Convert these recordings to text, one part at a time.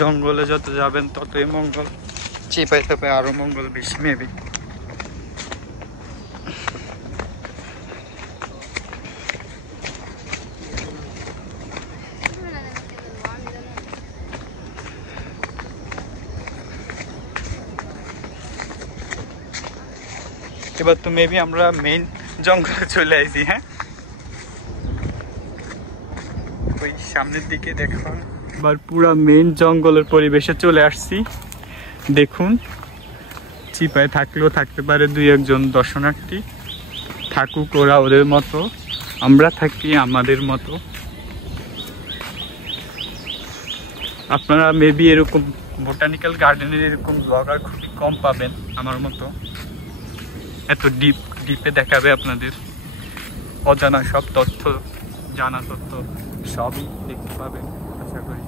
জঙ্গলে যত যাবেন ততই মঙ্গল, চিপায় চাপায় আরো মঙ্গল বেশি মেবি। এবার তো মেবি আমরা মেইন জঙ্গলে চলে আসি। হ্যাঁ, ওই সামনের দিকে দেখুন, এবার পুরা মেইন জঙ্গলের পরিবেশে চলে আসছি। দেখুন, চিপায় থাকলেও থাকতে পারে দুই একজন দর্শনার্থী, থাকুক ওরা ওদের মতো, আমরা থাকি আমাদের মতো। আপনারা মেবি এরকম বোটানিক্যাল গার্ডেনের এরকম ব্লগার খুবই কম পাবেন আমার মতো, এত ডিপে দেখাবে আপনাদের অজানা সব তথ্য, জানা তথ্য সবই দেখতে পাবেন আশা করি।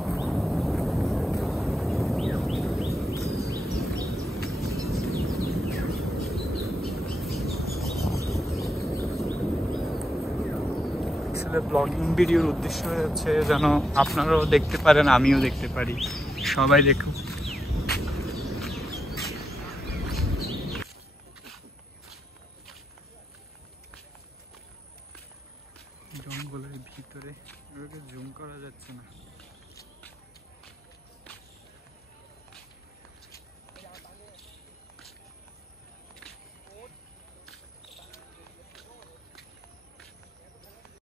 আসলে ব্লগিং ভিডিওর উদ্দেশ্য হচ্ছে যেন আপনারাও দেখতে পারেন, আমিও দেখতে পারি, সবাই দেখুক। জঙ্গলের ভিতরে জুম করা যাচ্ছে না।